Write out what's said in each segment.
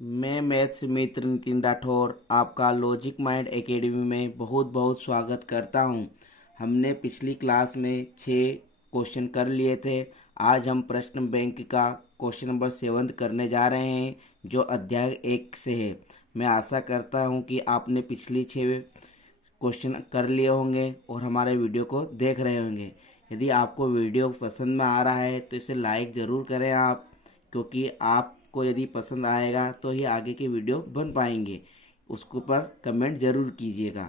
मैं मैथ्स मित्र नितिन राठौर आपका logic mind academy में बहुत बहुत स्वागत करता हूं। हमने पिछली क्लास में 6 क्वेश्चन कर लिए थे। आज हम प्रश्न बैंक का क्वेश्चन नंबर 7 करने जा रहे हैं जो अध्याय 1 से है। मैं आशा करता हूं कि आपने पिछली 6 क्वेश्चन कर लिए होंगे और हमारे वीडियो को देख रहे होंगे। यदि आपको वीडियो पसंद में आ रहा है तो इसे लाइक ज़रूर करें आप, क्योंकि आपको यदि पसंद आएगा तो ही आगे के वीडियो बन पाएंगे। उसके ऊपर कमेंट ज़रूर कीजिएगा।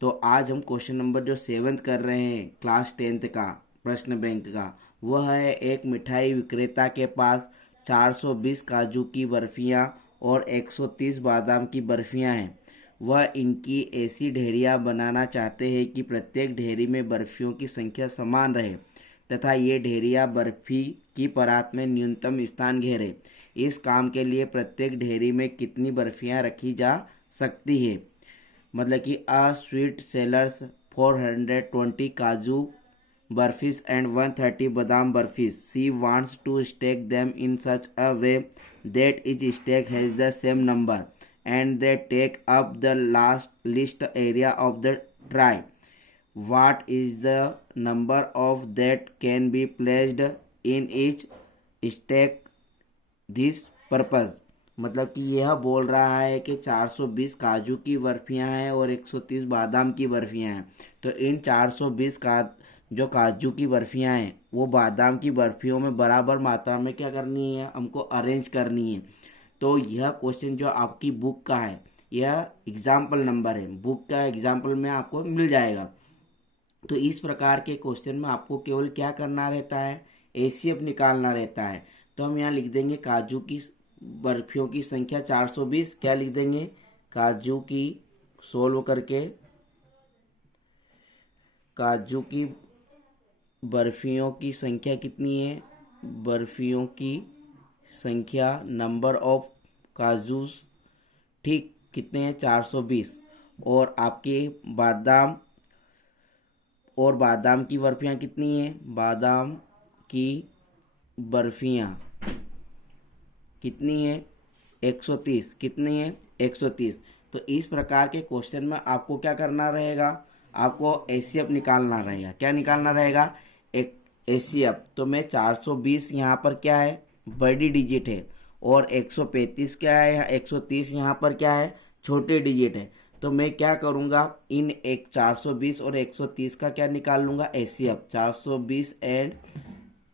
तो आज हम क्वेश्चन नंबर जो 7 कर रहे हैं क्लास 10th का प्रश्न बैंक का, वह है एक मिठाई विक्रेता के पास 420 काजू की बर्फियाँ और 130 बादाम की बर्फियाँ हैं। वह इनकी ऐसी ढेरियाँ बनाना चाहते हैं कि प्रत्येक ढेरी में बर्फियों की संख्या समान रहे तथा ये ढेरियाँ बर्फी की परात में न्यूनतम स्थान घेरे। इस काम के लिए प्रत्येक ढेरी में कितनी बर्फियाँ रखी जा सकती है। मतलब कि अ स्वीट सेलर्स 420 काजू बर्फीज and 130 badam barfis. She wants to stack them in such a way that each stack has the same number and they take up the least area of the tray. What is the number of that can be placed in each stack this purpose? मतलब कि यह बोल रहा है कि 420 काजू की बर्फियां हैं और 130 बादाम की बर्फियां हैं। तो इन 420 का जो काजू की बर्फियां हैं वो बादाम की बर्फियों में बराबर मात्रा में क्या करनी है, हमको अरेंज करनी है। तो यह क्वेश्चन जो आपकी बुक का है, यह एग्जाम्पल नंबर है, बुक का एग्जाम्पल में आपको मिल जाएगा। तो इस प्रकार के क्वेश्चन में आपको केवल क्या करना रहता है, एसीएफ निकालना रहता है। तो हम यहाँ लिख देंगे काजू की बर्फियों की संख्या 420, क्या लिख देंगे, काजू की सोल्व करके काजू की बर्फियों की संख्या कितनी है, बर्फियों की संख्या नंबर ऑफ काजूस, ठीक, कितने हैं 420। और आपके बादाम की बर्फियाँ कितनी हैं, बादाम की बर्फियाँ कितनी है 130, कितनी है 130। तो इस प्रकार के क्वेश्चन में आपको क्या करना रहेगा, आपको एसीएफ निकालना रहेगा। क्या निकालना रहेगा, एक एसीएफ। तो मैं 420 यहाँ पर क्या है, बड़ी डिजिट है, और 135 क्या है, 130 यहाँ पर क्या है, छोटे डिजिट है। तो मैं क्या करूँगा, इन एक 420 और 130 का क्या निकाल लूँगा, एसीएफ। 420 एंड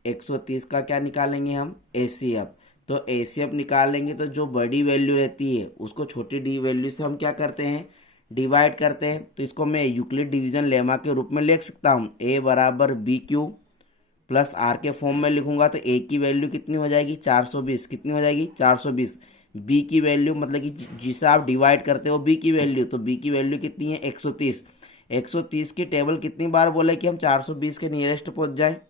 130 का क्या निकालेंगे हम, एसीएफ। तो एसीएफ निकालेंगे तो जो बड़ी वैल्यू रहती है उसको छोटी डी वैल्यू से हम क्या करते हैं, डिवाइड करते हैं। तो इसको मैं यूक्लिड डिवीजन लेमा के रूप में लिख सकता हूँ, ए बराबर बी क्यू प्लस आर के फॉर्म में लिखूंगा। तो ए की वैल्यू कितनी हो जाएगी 420, कितनी हो जाएगी 420। बी की वैल्यू मतलब कि जिसे आप डिवाइड करते हो बी की वैल्यू, तो बी की वैल्यू कितनी है 130। 130 की टेबल कितनी बार बोले कि हम 420 के नियरेस्ट पहुंच जाए,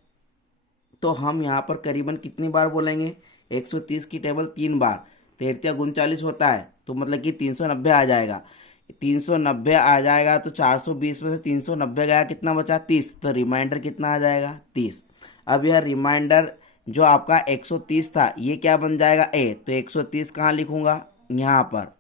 तो हम यहाँ पर करीबन कितनी बार बोलेंगे, 130 की टेबल 3 बार। 3 होता है तो मतलब कि 390 आ जाएगा। 390 आ जाएगा तो 420 में से 390 गया, कितना बचा 30। तो रिमाइंडर कितना आ जाएगा 30। अब यह रिमाइंडर जो आपका 130 था ये क्या बन जाएगा ए, तो 130 कहाँ लिखूंगा, यहाँ पर।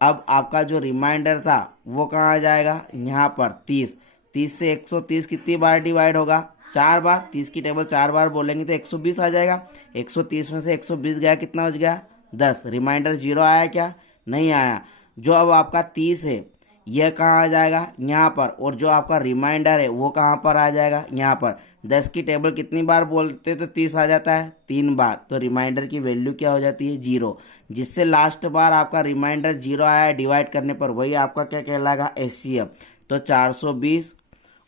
अब आपका जो रिमाइंडर था वो कहाँ आ जाएगा, यहाँ पर 30। 30 से 130 कितनी बार डिवाइड होगा, 4 बार। 30 की टेबल 4 बार बोलेंगे तो 120 आ जाएगा। 130 में से 120 गया, कितना बच गया 10। रिमाइंडर 0 आया क्या, नहीं आया। जो अब आपका 30 है यह कहाँ आ जाएगा, यहाँ पर। और जो आपका रिमाइंडर है वो कहाँ पर आ जाएगा, यहाँ पर। 10 की टेबल कितनी बार बोलते तो 30 आ जाता है, 3 बार। तो रिमाइंडर की वैल्यू क्या हो जाती है 0। जिससे लास्ट बार आपका रिमाइंडर 0 आया डिवाइड करने पर, वही आपका क्या कहलाएगा, एचसीएफ। तो 420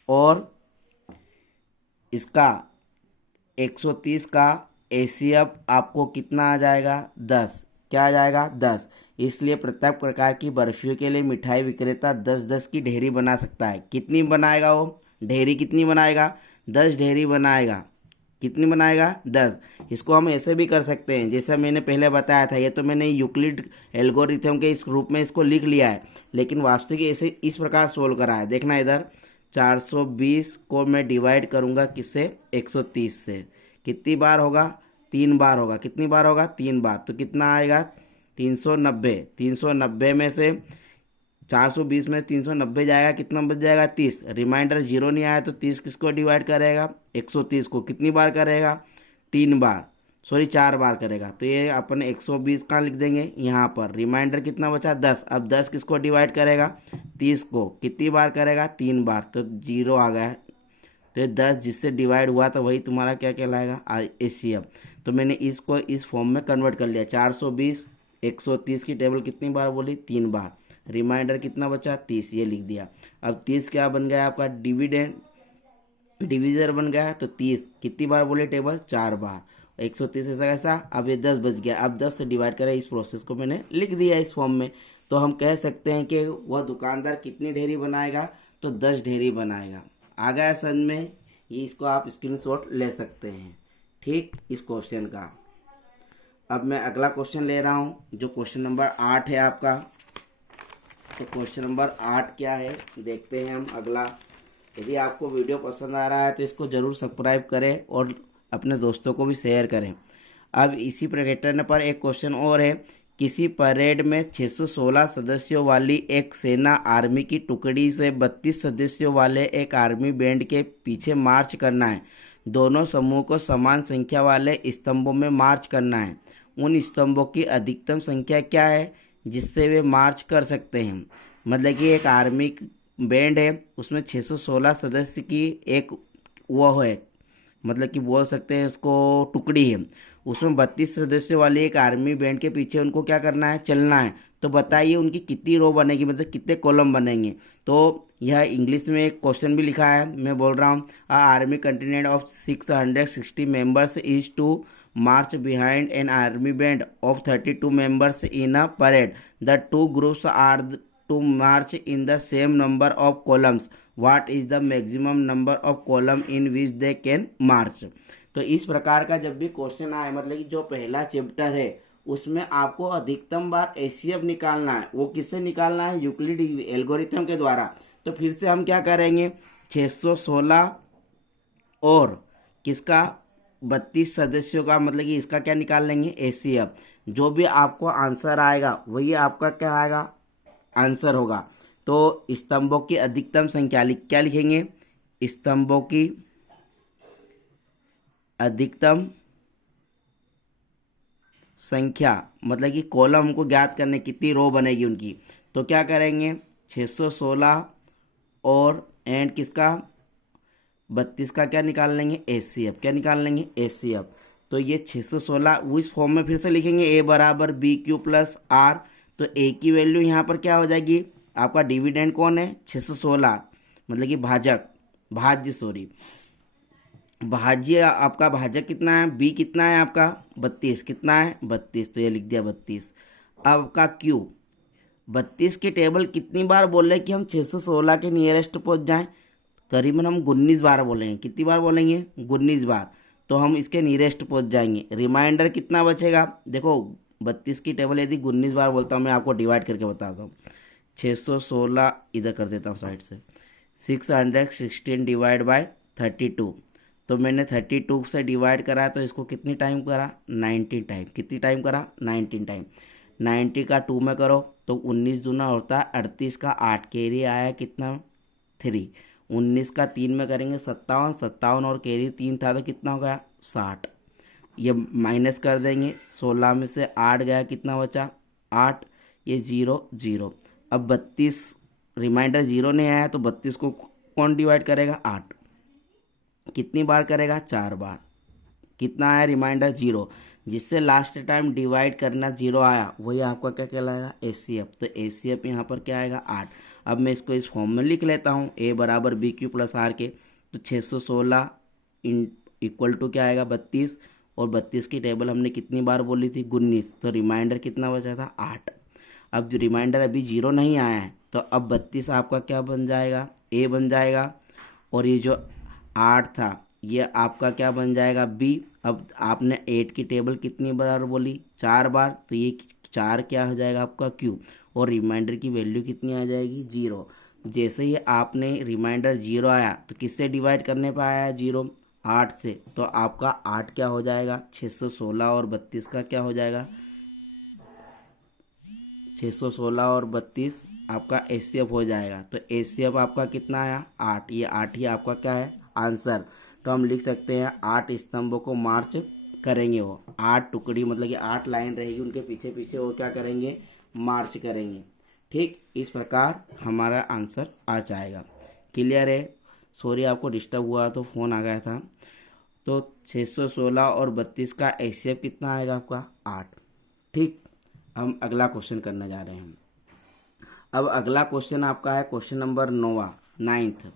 और इसका 130 का एसीएफ आपको कितना आ जाएगा 10। क्या आ जाएगा 10। इसलिए प्रत्येक प्रकार की बर्फियों के लिए मिठाई विक्रेता 10-10 की ढेरी बना सकता है। कितनी बनाएगा वो ढेरी, कितनी बनाएगा 10 ढेरी बनाएगा। कितनी बनाएगा 10। इसको हम ऐसे भी कर सकते हैं जैसे मैंने पहले बताया था। ये तो मैंने यूक्लिड एल्गोरिथम के इस रूप में इसको लिख लिया है, लेकिन वास्तविक ऐसे इस प्रकार सोल्व करा है। देखना इधर, 420 को मैं डिवाइड करूंगा किससे, 130 से। कितनी बार होगा, 3 बार होगा। कितनी बार होगा, 3 बार। तो कितना आएगा 390, 390 में से 420 में 390 जाएगा, कितना बच जाएगा 30। रिमाइंडर जीरो नहीं आया तो 30 किसको डिवाइड करेगा, 130 को। कितनी बार करेगा, 3 बार, सॉरी 4 बार करेगा। तो ये अपन 120 कहाँ लिख देंगे, यहाँ पर। रिमाइंडर कितना बचा, 10। अब 10 किसको डिवाइड करेगा, 30 को। कितनी बार करेगा, 3 बार, तो 0 आ गया। तो ये 10 जिससे डिवाइड हुआ तो वही तुम्हारा क्या कहलाएगा, HCF। तो मैंने इसको इस फॉर्म में कन्वर्ट कर लिया। 420, 130 की टेबल कितनी बार बोली, 3 बार। रिमाइंडर कितना बचा, 30, ये लिख दिया। अब 30 क्या बन गया आपका, डिविजर बन गया। तो 30 कितनी बार बोले टेबल, 4 बार। 130 ऐसा कैसा, अब ये 10 बच गया। अब 10 से डिवाइड करें, इस प्रोसेस को मैंने लिख दिया इस फॉर्म में। तो हम कह सकते हैं कि वह दुकानदार कितनी ढेरी बनाएगा, तो 10 ढेरी बनाएगा। आ गया समझ में, ये इसको आप स्क्रीनशॉट ले सकते हैं, ठीक, इस क्वेश्चन का। अब मैं अगला क्वेश्चन ले रहा हूँ, जो क्वेश्चन नंबर 8 है आपका। तो क्वेश्चन नंबर 8 क्या है, देखते हैं हम अगला। यदि आपको वीडियो पसंद आ रहा है तो इसको ज़रूर सब्सक्राइब करें और अपने दोस्तों को भी शेयर करें। अब इसी पैटर्न पर एक क्वेश्चन और है। किसी परेड में 616 सदस्यों वाली एक सेना आर्मी की टुकड़ी से 32 सदस्यों वाले एक आर्मी बैंड के पीछे मार्च करना है। दोनों समूह को समान संख्या वाले स्तंभों में मार्च करना है। उन स्तंभों की अधिकतम संख्या क्या है जिससे वे मार्च कर सकते हैं। मतलब कि एक आर्मी बैंड है, उसमें 616 सदस्य की एक वो है, मतलब कि बोल सकते हैं उसको टुकड़ी है। उसमें 32 सदस्यों वाली एक आर्मी बैंड के पीछे उनको क्या करना है, चलना है। तो बताइए उनकी कितनी रो बनेगी, मतलब कितने कॉलम बनेंगे। तो यह इंग्लिश में एक क्वेश्चन भी लिखा है, मैं बोल रहा हूँ। Army continent of 660 members is to march behind an army band of 32 members in a parade. The two groups are to march in the same number of columns. What is the maximum number of column in which they can march? तो इस प्रकार का जब भी question आए, मतलब कि जो पहला चैप्टर है उसमें आपको अधिकतम बार HCF निकालना है। वो किससे निकालना है, यूक्लिड एल्गोरिथम के द्वारा। तो फिर से हम क्या करेंगे, 616 और किसका, 32 सदस्यों का, मतलब कि इसका क्या निकाल लेंगे, HCF। जो भी आपको आंसर आएगा वही आपका क्या आएगा, आंसर होगा। तो स्तंभों की अधिकतम संख्या क्या लिखेंगे, स्तंभों की अधिकतम संख्या, मतलब कि कॉलम को ज्ञात करने कितनी रो बनेगी उनकी। तो क्या करेंगे, 616 और एंड किसका, 32 का क्या निकाल लेंगे, HCF। क्या निकाल लेंगे, HCF। तो ये 616 उस फॉर्म में फिर से लिखेंगे, A बराबर BQ प्लस R। तो A की वैल्यू यहाँ पर क्या हो जाएगी, आपका डिविडेंड कौन है, 616, मतलब कि भाज्य आपका भाजक कितना है, B कितना है आपका 32, कितना है 32, तो ये लिख दिया 32। अब आपका Q, 32 की टेबल कितनी बार बोल रहे कि हम 616 के नियरेस्ट पहुँच जाएं, करीबन हम 19 बार बोलेंगे। कितनी बार बोलेंगे, 19 बार। तो हम इसके नियरेस्ट पहुंच जाएंगे। रिमाइंडर कितना बचेगा, देखो 32 की टेबल यदि 19 बार बोलता हूँ, मैं आपको डिवाइड करके बताता हूँ। 616 इधर कर देता हूँ साइड से, 616 डिवाइड बाय 32। तो मैंने 32 से डिवाइड करा, तो इसको कितनी टाइम करा, 19 टाइम। कितनी टाइम करा, 19 टाइम। 90 का 2 में करो तो 19 दूना होता है 38 का 8, कैरी आया कितना 3। 19 का 3 में करेंगे 57, 57 और कैरी 3 था तो कितना हो गया 60। ये माइनस कर देंगे, 16 में से 8 गया, कितना बचा 8, ये 0 0। अब 32 रिमाइंडर 0 नहीं आया तो 32 को कौन डिवाइड करेगा, 8। कितनी बार करेगा, 4 बार। कितना आया रिमाइंडर 0, जिससे लास्ट टाइम डिवाइड करना 0 आया वही आपका क्या कहलाएगा, HCF। तो HCF यहाँ पर क्या आएगा 8। अब मैं इसको इस फॉर्म में लिख लेता हूँ, A बराबर BQ प्लस R के। तो 616 इक्वल टू क्या आएगा 32, और 32 की टेबल हमने कितनी बार बोली थी, 19। तो रिमाइंडर कितना बचा था 8। अब रिमाइंडर अभी 0 नहीं आया है, तो अब 32 आपका क्या बन जाएगा, A बन जाएगा। और ये जो 8 था ये आपका क्या बन जाएगा, B। अब आपने 8 की टेबल कितनी बार बोली, 4 बार। तो ये 4 क्या हो जाएगा आपका Q, और रिमाइंडर की वैल्यू कितनी आ जाएगी 0। जैसे ही आपने रिमाइंडर 0 आया तो किससे डिवाइड करने पर आया 0, 8 से। तो आपका 8 क्या हो जाएगा 616 और 32 का क्या हो जाएगा 616 और 32 आपका HCF हो जाएगा। तो HCF आपका कितना आया 8, ये 8 ही आपका क्या है आंसर। तो हम लिख सकते हैं 8 स्तंभों को मार्च करेंगे, वो 8 टुकड़ी मतलब कि 8 लाइन रहेगी, उनके पीछे पीछे वो क्या करेंगे मार्च करेंगे। ठीक, इस प्रकार हमारा आंसर आ जाएगा। क्लियर है? सॉरी आपको डिस्टर्ब हुआ तो फ़ोन आ गया था। तो 616 और 32 का HCF कितना आएगा आपका 8। ठीक, हम अगला क्वेश्चन करने जा रहे हैं। अब अगला क्वेश्चन आपका है क्वेश्चन नंबर 9th।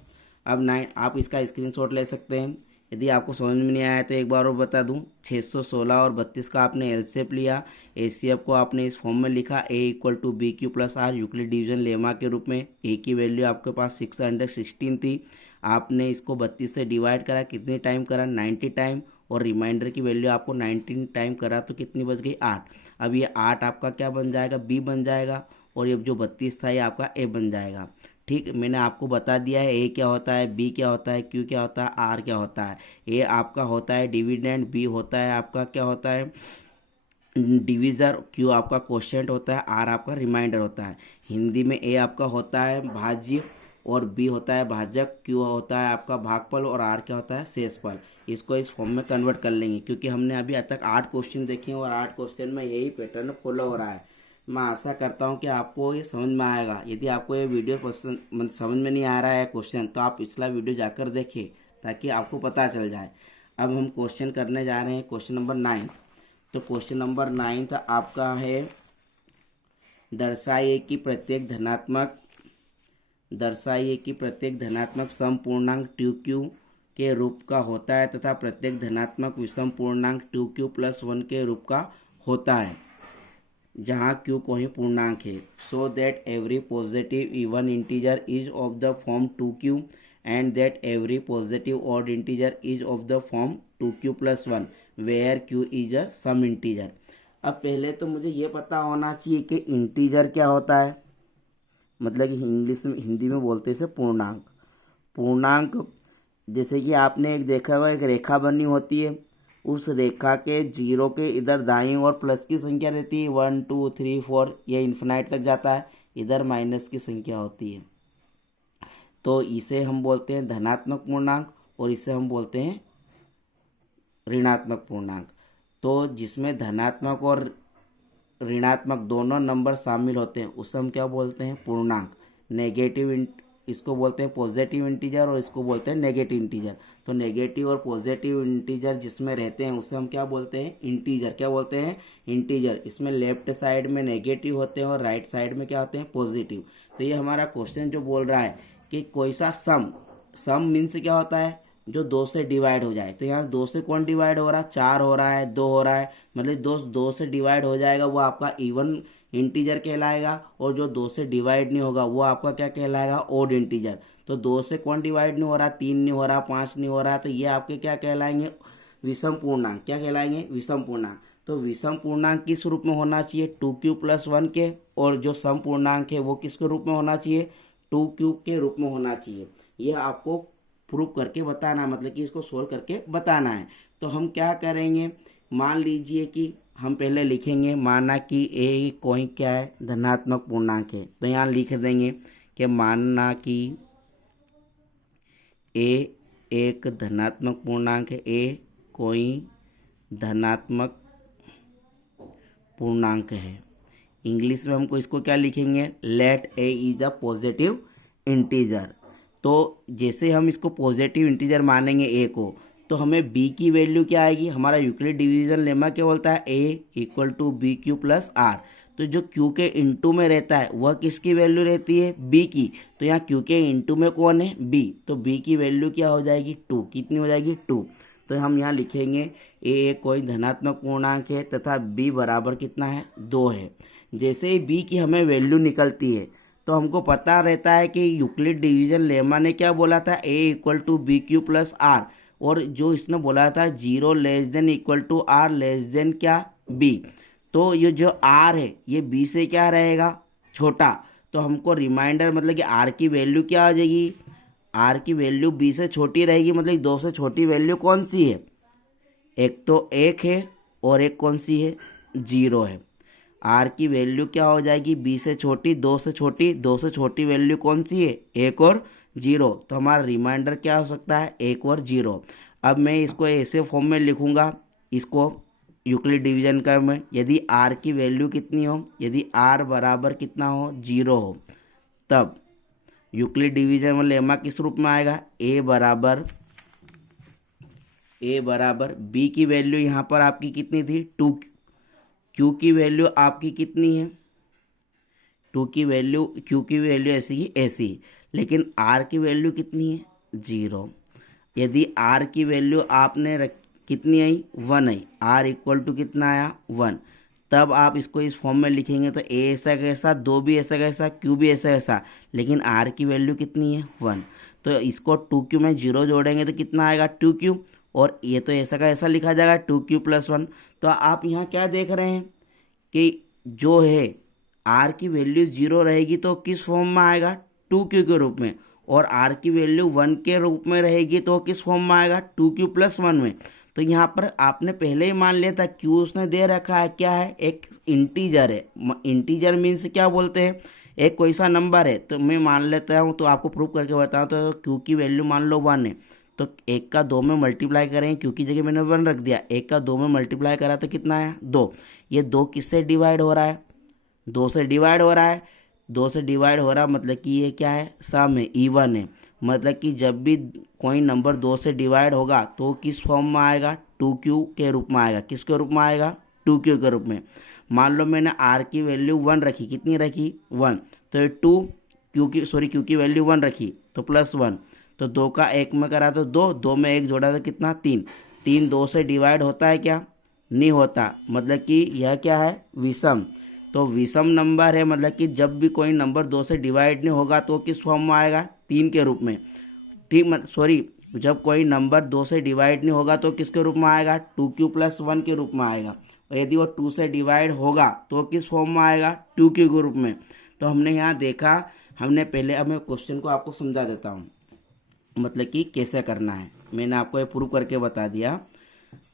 अब 9 आप इसका स्क्रीनशॉट ले सकते हैं। यदि आपको समझ में नहीं आया तो एक बार और बता दूं, 616 और 32 का आपने एलसीएफ लिया, एचसीएफ को आपने इस फॉर्म में लिखा a = BQ + R Euclid division lemma के रूप में। a की वैल्यू आपके पास 616 थी, आपने इसको 32 से डिवाइड करा, कितने टाइम करा 90 टाइम, और रिमाइंडर की वैल्यू आपको 19 टाइम करा तो कितनी बच गई 8। अब ये 8 आपका क्या बन जाएगा b बन जाएगा, और ये जो 32 था ये आपका a बन जाएगा। ठीक, मैंने आपको बता दिया है a क्या होता है, b क्या होता है, q क्या होता है, r क्या होता है। a आपका होता है डिविडेंड, b होता है आपका क्या होता है डिविज़र, q आपका क्वोशिएंट होता है, r आपका रिमाइंडर होता है। हिंदी में a आपका होता है भाज्य और b होता है भाजक, q होता है आपका भागफल और r क्या होता है शेषफल। इसको इस फॉर्म में कन्वर्ट कर लेंगे, क्योंकि हमने अभी तक 8 क्वेश्चन देखे हैं और 8 क्वेश्चन में यही पैटर्न फॉलो हो रहा है। मैं आशा करता हूं कि आपको ये समझ में आएगा। यदि आपको ये वीडियो पसंद समझ में नहीं आ रहा है क्वेश्चन, तो आप पिछला वीडियो जाकर देखिए ताकि आपको पता चल जाए। अब हम क्वेश्चन करने जा रहे हैं क्वेश्चन नंबर 9। तो क्वेश्चन नंबर 9 आपका है, दर्शाइए कि प्रत्येक धनात्मक सम पूर्णांक 2q के रूप का होता है तथा प्रत्येक धनात्मक विषम पूर्णांक 2q + 1 के रूप का होता है, जहाँ q कोई पूर्णांक है। So that every positive even integer is of the form 2q and that every positive odd integer is of the form 2q + 1 where q is a some integer. अब पहले तो मुझे ये पता होना चाहिए कि इंटीजर क्या होता है, मतलब कि हिंदी में बोलते हैं इसे पूर्णांक। जैसे कि आपने एक देखा होगा, एक रेखा बनी होती है, उस रेखा के 0 के इधर दाईं ओर प्लस की संख्या रहती है 1 2 3 4, ये इन्फिनाइट तक जाता है, इधर माइनस की संख्या होती है। तो इसे हम बोलते हैं धनात्मक पूर्णांक और इसे हम बोलते हैं ऋणात्मक पूर्णांक। तो जिसमें धनात्मक और ऋणात्मक दोनों नंबर शामिल होते हैं उसे हम क्या बोलते हैं पूर्णांक। नेगेटिव इसको बोलते हैं पॉजिटिव इंटीजर और इसको बोलते हैं नेगेटिव इंटीजर। तो नेगेटिव और पॉजिटिव इंटीजर जिसमें रहते हैं उसे हम क्या बोलते हैं इंटीजर। क्या बोलते हैं इंटीजर। इसमें लेफ्ट साइड में नेगेटिव होते हैं और राइट साइड में क्या होते हैं पॉजिटिव। तो ये हमारा क्वेश्चन जो बोल रहा है कि कोई सा सम मीन्स क्या होता है जो 2 से डिवाइड हो जाए। तो यहाँ 2 से कौन डिवाइड हो रहा है 4 हो रहा है 2 हो रहा है, मतलब 2 से डिवाइड हो जाएगा वो आपका इवन इंटीजर कहलाएगा, और जो 2 से डिवाइड नहीं होगा वो आपका क्या कहलाएगा ऑड इंटीजर। तो 2 से कौन डिवाइड नहीं हो रहा 3 नहीं हो रहा 5 नहीं हो रहा, तो ये आपके क्या कहलाएंगे विषम पूर्णांक। क्या कहलाएंगे विषम पूर्णांक। तो विषम पूर्णांक किस रूप में होना चाहिए 2q + 1 के, और जो सम पूर्णांक है वो किसके रूप में होना चाहिए 2q के रूप में होना चाहिए। यह आपको प्रूव करके बताना, मतलब कि इसको सोल्व करके बताना है। तो हम क्या करेंगे, मान लीजिए कि हम पहले लिखेंगे, माना कि a कोई क्या है धनात्मक पूर्णांक है, तो यहाँ लिख देंगे कि माना कि a एक धनात्मक पूर्णांक है, a कोई धनात्मक पूर्णांक है। इंग्लिश में हमको इसको क्या लिखेंगे, let a is a positive integer. तो जैसे हम इसको पॉजिटिव इंटीजर मानेंगे a को, तो हमें b की वैल्यू क्या आएगी, हमारा यूक्लिड डिवीजन लेमा क्या बोलता है a = BQ + R। तो जो q के इनटू में रहता है वह किसकी वैल्यू रहती है b की। तो यहाँ q के इनटू में कौन है b, तो b की वैल्यू क्या हो जाएगी 2। कितनी हो जाएगी 2। तो हम यहाँ लिखेंगे a कोई धनात्मक पूर्णांक है तथा b बराबर कितना है 2 है। जैसे ही b की हमें वैल्यू निकलती है तो हमको पता रहता है कि यूक्लिड डिवीजन लेमा ने क्या बोला था a = BQ + R, और जो इसने बोला था 0 <= R क्या b। तो ये जो r है ये b से क्या रहेगा छोटा। तो हमको रिमाइंडर मतलब कि r की वैल्यू क्या आ जाएगी, r की वैल्यू b से छोटी रहेगी, मतलब 2 से छोटी वैल्यू कौन सी है, एक तो 1 है और एक कौन सी है 0 है। आर की वैल्यू क्या हो जाएगी, बी से छोटी, दो से छोटी, दो से छोटी वैल्यू कौन सी है, एक और जीरो। तो हमारा रिमाइंडर क्या हो सकता है, एक और जीरो। अब मैं इसको ऐसे फॉर्म में लिखूंगा, इसको यूक्लिड डिवीजन का में, यदि आर की वैल्यू कितनी हो, यदि आर बराबर कितना हो, जीरो हो, तब यूक्लिड डिवीजन में लेमा किस रूप में आएगा, ए बराबर बी की वैल्यू यहाँ पर आपकी कितनी थी, टू। क्यू की वैल्यू आपकी कितनी है, क्यू की वैल्यू ऐसी ही ऐसी, लेकिन आर की वैल्यू कितनी है, जीरो। यदि आर की वैल्यू आपने कितनी I, one I, R equal to कितना आया, वन, तब आप इसको इस फॉर्म में लिखेंगे तो ए ऐसा कैसा, दो भी ऐसा कैसा, क्यू भी ऐसा कैसा, लेकिन आर की वैल्यू कितनी है, वन। तो इसको टू क्यू में जीरो जोड़ेंगे तो कितना आएगा, टू क्यू, और ये तो ऐसा का ऐसा लिखा जाएगा, टू क्यू प्लस वन। तो आप यहाँ क्या देख रहे हैं कि जो है आर की वैल्यू जीरो रहेगी तो किस फॉर्म में आएगा, टू क्यू के रूप में, और आर की वैल्यू वन के रूप में रहेगी तो किस फॉर्म में आएगा, टू क्यू प्लस वन में। तो यहाँ पर आपने पहले ही मान लिया था, क्यू उसने दे रखा है, क्या है, एक इंटीजर है। इंटीजर मीन्स क्या बोलते हैं, एक कोई सा नंबर है, तो मैं मान लेता हूँ, तो आपको प्रूफ करके बताऊँ। तो क्यू की वैल्यू मान लो वन है, तो एक का दो में मल्टीप्लाई करें, क्यू की जगह मैंने वन रख दिया, एक का दो में मल्टीप्लाई करा तो कितना आया, दो। ये दो किससे डिवाइड हो रहा है, दो से डिवाइड हो रहा है, दो से डिवाइड हो रहा मतलब कि ये क्या है, सम है, इवन है। मतलब कि जब भी कोई नंबर दो से डिवाइड होगा तो किस फॉर्म में आएगा, टू क्यू के रूप में आएगा। किसके रूप में आएगा, टू क्यू के रूप में। मान लो मैंने आर की वैल्यू वन रखी, कितनी रखी, वन, तो ये टू क्यू की वैल्यू वन रखी तो प्लस वन, तो दो का एक में करा तो दो, दो में एक जोड़ा तो कितना, तीन। तीन दो से डिवाइड होता है क्या, नहीं होता, मतलब कि यह क्या है, विषम। तो विषम नंबर है, मतलब कि जब भी कोई नंबर दो से डिवाइड नहीं होगा तो किस फॉर्म में आएगा, तीन के रूप में। ठीक, सॉरी, जब कोई नंबर दो से डिवाइड नहीं होगा तो किसके रूप में आएगा, टू क्यू प्लस वन के रूप में आएगा। और यदि वो टू से डिवाइड होगा तो किस फॉर्म में आएगा, टू क्यू के रूप में। तो हमने यहाँ देखा, हमने पहले, अब मैं क्वेश्चन को आपको समझा देता हूँ, मतलब कि कैसे करना है। मैंने आपको ये प्रूव करके बता दिया।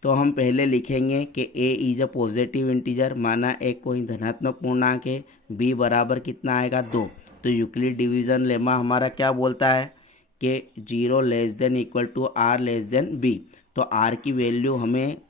तो हम पहले लिखेंगे कि a is a positive integer, माना एक कोई धनात्मक पूर्णांक है, b बराबर कितना आएगा, दो। तो यूक्लिड डिवीजन लेमा हमारा क्या बोलता है कि zero less than equal to r less than b। तो r की वैल्यू हमें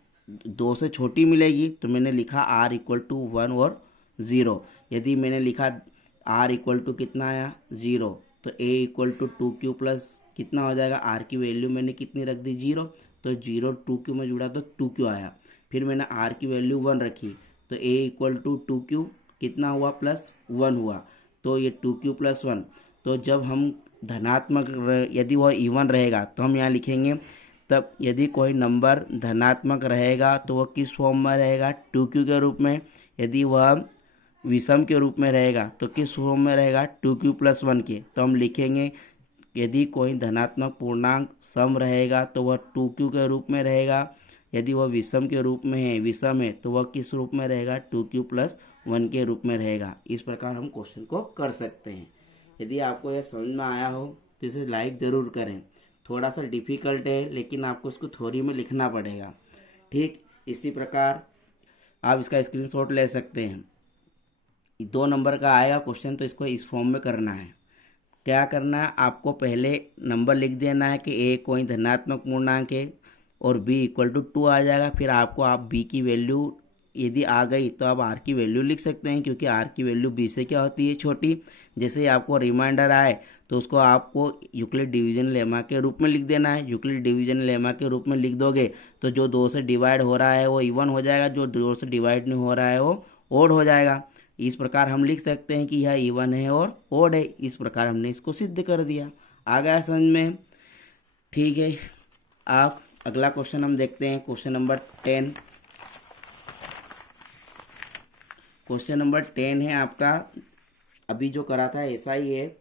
दो से छोटी मिलेगी, तो मैंने लिखा r इक्वल टू वन और ज़ीरो। यदि मैंने लिखा r इक्वल टू कितना आया, ज़ीरो, तो a equal to two q plus कितना हो जाएगा, r की वैल्यू मैंने कितनी रख दी, जीरो, तो जीरो टू क्यू में जुड़ा तो टू क्यू आया। फिर मैंने आर की वैल्यू वन रखी, तो ए इक्वल टू टू क्यू कितना हुआ, प्लस वन हुआ, तो ये टू क्यू प्लस वन। तो जब हम धनात्मक, यदि वह इवन रहेगा तो हम यहाँ लिखेंगे, तब यदि कोई नंबर धनात्मक रहेगा तो वह किस फॉर्म में रहेगा, टू क्यू के रूप में। यदि वह विषम के रूप में रहेगा तो किस फॉर्म में रहेगा, टू क्यू प्लस वन के। तो हम लिखेंगे, यदि कोई धनात्मक पूर्णांक सम रहेगा तो वह टू क्यू के रूप में रहेगा, यदि वह विषम के रूप में है, विषम है, तो वह किस रूप में रहेगा, टू क्यू प्लस वन के रूप में रहेगा। इस प्रकार हम क्वेश्चन को कर सकते हैं। यदि आपको यह समझ में आया हो तो इसे लाइक ज़रूर करें। थोड़ा सा डिफ़िकल्ट है, लेकिन आपको इसको थ्योरी में लिखना पड़ेगा। ठीक इसी प्रकार आप इसका स्क्रीनशॉट ले सकते हैं। 2 नंबर का आएगा क्वेश्चन, तो इसको इस फॉर्म में करना है। क्या करना है, आपको पहले नंबर लिख देना है कि ए कोई धनात्मक पूर्णांक है और b इक्वल टू टू आ जाएगा। फिर आपको आप b की वैल्यू यदि आ गई तो आप r की वैल्यू लिख सकते हैं, क्योंकि r की वैल्यू b से क्या होती है, छोटी। जैसे ही आपको रिमाइंडर आए तो उसको आपको यूक्लिड डिवीजन लेमा के रूप में लिख देना है। यूक्लिड डिवीजन लेमा के रूप में लिख दोगे तो जो दो से डिवाइड हो रहा है वो इवन हो जाएगा, जो दो से डिवाइड नहीं हो रहा है वो ओड हो जाएगा। इस प्रकार हम लिख सकते हैं कि यह इवन है और ओड है। इस प्रकार हमने इसको सिद्ध कर दिया। आ गया समझ में? ठीक है, आप अगला क्वेश्चन हम देखते हैं, क्वेश्चन नंबर 10। क्वेश्चन नंबर 10 है आपका, अभी जो करा था ऐसा ही है।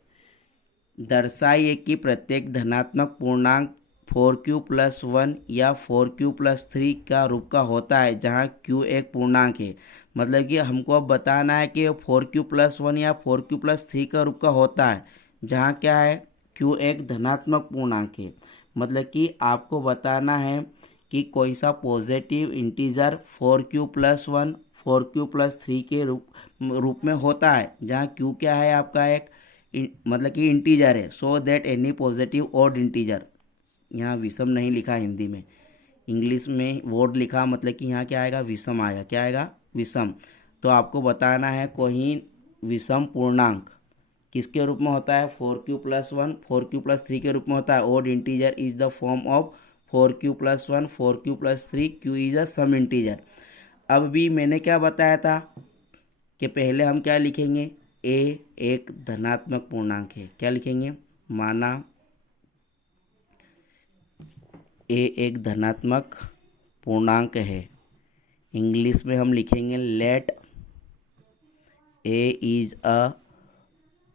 दर्शाइए कि प्रत्येक धनात्मक पूर्णांक 4q प्लस 1 या 4q प्लस 3 का रूप का होता है, जहाँ q एक पूर्णांक है। मतलब कि हमको अब बताना है कि 4q प्लस 1 या 4q प्लस 3 का रूप का होता है, जहाँ क्या है, q एक धनात्मक पूर्णांक है। मतलब कि आपको बताना है कि कोई सा पॉजिटिव इंटीजर 4q+1 4q+3 के रूप में होता है, जहाँ q क्या है आपका एक मतलब कि इंटीजर है। So that any positive odd integer, यहाँ विषम नहीं लिखा हिंदी में, इंग्लिश में वर्ड लिखा, मतलब कि यहाँ क्या आएगा, विषम आएगा। क्या आएगा, विषम। तो आपको बताना है कोई विषम पूर्णांक किसके रूप में होता है, 4q+1 4q+3 के रूप में होता है। Odd integer is the form of 4q+1 4q+3, q is a some integer. अब भी मैंने क्या बताया था कि पहले हम क्या लिखेंगे, a एक धनात्मक पूर्णांक है। क्या लिखेंगे, माना a एक धनात्मक पूर्णांक है। इंग्लिश में हम लिखेंगे let a is a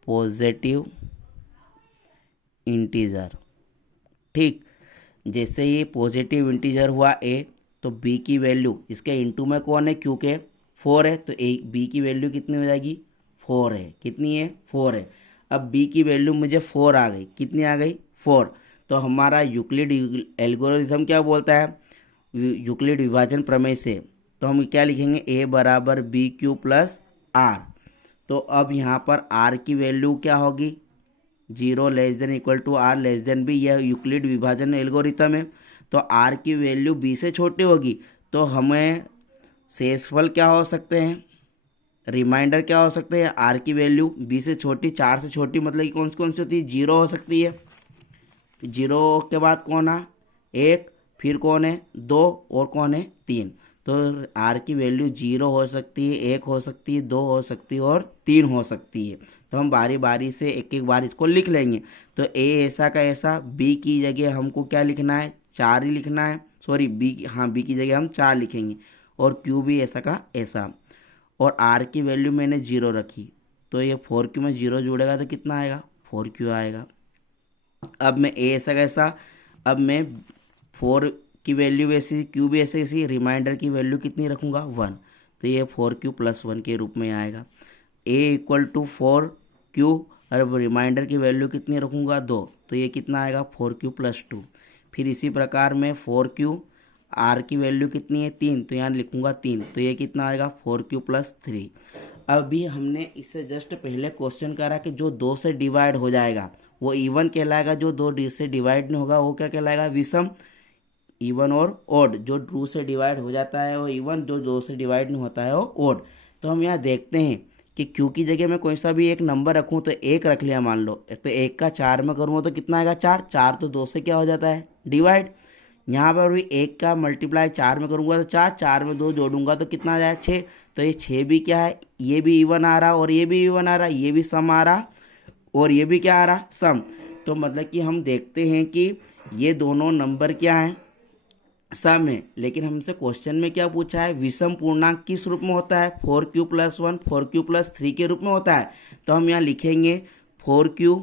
positive integer. ठीक, जैसे ये पॉजिटिव इंटीजर हुआ a, तो b की वैल्यू इसके इंटू में कौन है, क्योंकि 4 है, तो b की वैल्यू कितनी हो जाएगी, 4 है। कितनी है, 4 है। अब b की वैल्यू मुझे 4 आ गई, कितनी आ गई, 4। तो हमारा यूक्लिड एल्गोरिथम क्या बोलता है, यूक्लिड विभाजन प्रमेय से, तो हम क्या लिखेंगे, a बराबर BQ+R। तो अब यहाँ पर r की वैल्यू क्या होगी, 0 < R b। यह यूक्लिड विभाजन एल्गोरिथम है। तो r की वैल्यू b से छोटी होगी, तो हमें शेषफल क्या हो सकते हैं, रिमाइंडर क्या हो सकते हैं, r की वैल्यू b से छोटी 4 से छोटी, मतलब कि कौन सी होती है, 0 हो सकती है। 0 के बाद कौन है, 1, फिर कौन है, 2, और कौन है, 3। तो r की वैल्यू 0 हो सकती है, 1 हो सकती है, 2 हो सकती है, और 3 हो सकती है। तो हम बारी बारी से एक एक बार इसको लिख लेंगे। तो a ऐसा का ऐसा, b की जगह हमको क्या लिखना है, 4 ही लिखना है, सॉरी b, हाँ b की जगह हम 4 लिखेंगे, और q भी ऐसा का ऐसा, और r की वैल्यू मैंने 0 रखी। तो ये 4q में 0 जुड़ेगा तो कितना आएगा, 4q आएगा। अब मैं a ऐसा कैसा, अब मैं 4 की वैल्यू वैसी, q भी ऐसे ऐसी, रिमाइंडर की वैल्यू कितनी रखूँगा, 1। तो ये 4q+1 के रूप में आएगा। a = 4q, और रिमाइंडर की वैल्यू कितनी रखूँगा, 2। तो ये कितना आएगा, 4q+2। फिर इसी प्रकार में 4q, r की वैल्यू कितनी है, 3, तो यहाँ लिखूँगा 3। तो ये कितना आएगा, 4q+3। अभी हमने इससे जस्ट पहले क्वेश्चन करा कि जो 2 से डिवाइड हो जाएगा वो इवन कहलाएगा, जो 2 से डिवाइड नहीं होगा वो क्या कहलाएगा, विषम। इवन और ओड, जो 2 से डिवाइड हो जाता है वो इवन, जो 2 से डिवाइड नहीं होता है वो ओड। तो हम यहाँ देखते हैं कि क्यू की जगह मैं कोई सा भी एक नंबर रखूँ, तो 1 रख लिया मान लो, तो 1 का 4 में करूँगा तो कितना आएगा, 4। 4 तो 2 से क्या हो जाता है, डिवाइड। यहाँ पर भी 1 का मल्टीप्लाई 4 में करूँगा तो 4, 4 में 2 जोड़ूंगा तो कितना आ जाएगा, 6। तो ये 6 भी क्या है, ये भी इवन आ रहा, और ये भी इवन आ रहा, ये भी सम आ रहा, और ये भी क्या आ रहा, सम। तो मतलब कि हम देखते हैं कि ये दोनों नंबर क्या हैं, सम है। लेकिन हमसे क्वेश्चन में क्या पूछा है, विषम पूर्णांक किस रूप में होता है, 4q+1 4q+3 के रूप में होता है। तो हम यहाँ लिखेंगे 4q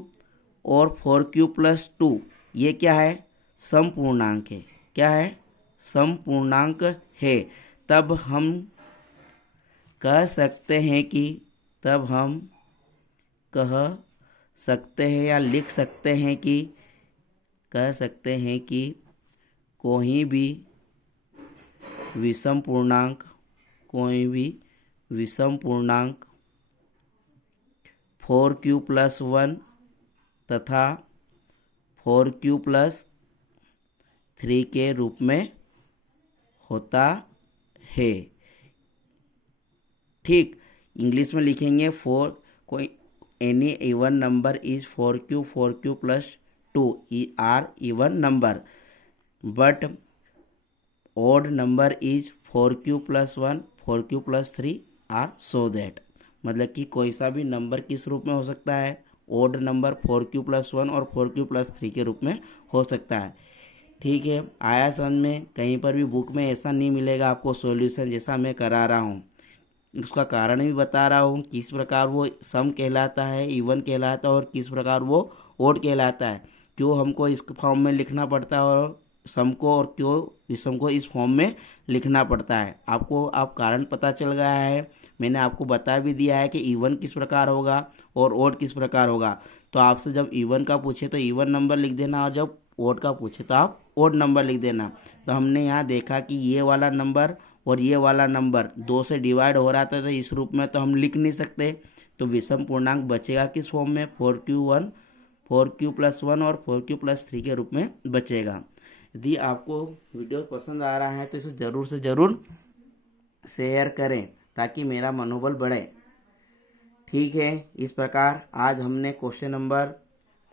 और 4q+2, ये क्या है, सम पूर्णांक है। क्या है, सम पूर्णांक है। तब हम कह सकते हैं कि, तब हम कह सकते हैं या लिख सकते हैं कि, कह सकते हैं कि कोई भी विषम पूर्णांक, कोई भी विषम पूर्णांक 4q+1 तथा 4q+3 के रूप में होता है। ठीक, इंग्लिश में लिखेंगे कोई any even number is 4q+2 or even number, but odd number is 4q+1 4q+3 or so that. मतलब कि कोई सा भी नंबर किस रूप में हो सकता है, odd नंबर 4q+1 और 4q+3 के रूप में हो सकता है। ठीक है, आया समझ में। कहीं पर भी बुक में ऐसा नहीं मिलेगा आपको सॉल्यूशन जैसा मैं करा रहा हूँ। उसका कारण भी बता रहा हूँ, किस प्रकार वो सम कहलाता है, इवन कहलाता है, और किस प्रकार वो ओड कहलाता है। क्यों हमको इस फॉर्म में लिखना पड़ता है, और सम को और क्यों विषम को इस फॉर्म में लिखना पड़ता है। आपको आप कारण पता चल गया है। मैंने आपको बता भी दिया है कि इवन किस प्रकार होगा और ओड किस प्रकार होगा। तो आपसे जब इवन का पूछे तो इवन नंबर लिख देना, और जब ओड का पूछे तो आप ओड नंबर लिख देना। तो हमने यहाँ देखा कि ये वाला नंबर और ये वाला नंबर 2 से डिवाइड हो रहा था, तो इस रूप में तो हम लिख नहीं सकते, तो विषम पूर्णांक बचेगा किस फॉर्म में, 4q+1 और 4q+3 के रूप में बचेगा। यदि आपको वीडियो पसंद आ रहा है तो इसे ज़रूर से ज़रूर शेयर करें ताकि मेरा मनोबल बढ़े। ठीक है, इस प्रकार आज हमने क्वेश्चन नंबर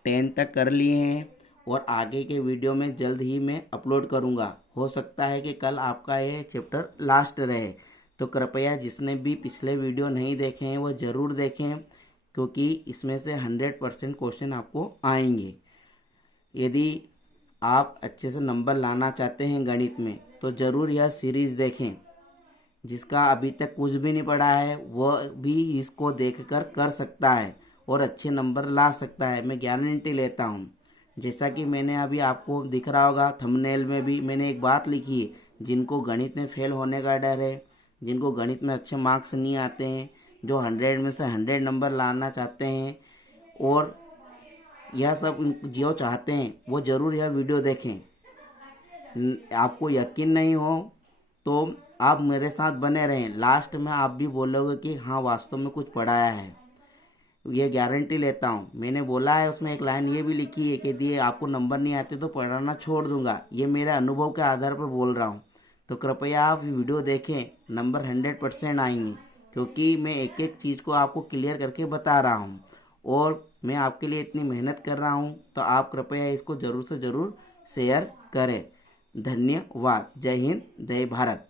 10 तक कर लिए हैं और आगे के वीडियो में जल्द ही मैं अपलोड करूंगा। हो सकता है कि कल आपका ये चैप्टर लास्ट रहे, तो कृपया जिसने भी पिछले वीडियो नहीं देखे हैं वो ज़रूर देखें, क्योंकि इसमें से 100% क्वेश्चन आपको आएंगे। यदि आप अच्छे से नंबर लाना चाहते हैं गणित में तो ज़रूर यह सीरीज़ देखें। जिसका अभी तक कुछ भी नहीं पढ़ा है वह भी इसको देखकर कर सकता है और अच्छे नंबर ला सकता है, मैं गारंटी लेता हूँ। जैसा कि मैंने अभी आपको दिख रहा होगा थंबनेल में भी मैंने एक बात लिखी है, जिनको गणित में फेल होने का डर है, जिनको गणित में अच्छे मार्क्स नहीं आते हैं, जो 100 में से 100 नंबर लाना चाहते हैं और यह सब जो चाहते हैं वो ज़रूर यह वीडियो देखें। आपको यकीन नहीं हो तो आप मेरे साथ बने रहें, लास्ट में आप भी बोलोगे कि हाँ वास्तव में कुछ पढ़ाया है, ये गारंटी लेता हूँ। मैंने बोला है उसमें एक लाइन ये भी लिखी है कि दिए आपको नंबर नहीं आते तो पढ़ाना छोड़ दूंगा, ये मेरे अनुभव के आधार पर बोल रहा हूँ। तो कृपया आप वीडियो देखें, नंबर 100% आएंगे, क्योंकि मैं एक एक चीज़ को आपको क्लियर करके बता रहा हूँ और मैं आपके लिए इतनी मेहनत कर रहा हूँ, तो आप कृपया इसको ज़रूर से ज़रूर शेयर करें। धन्यवाद। जय हिंद, जय भारत।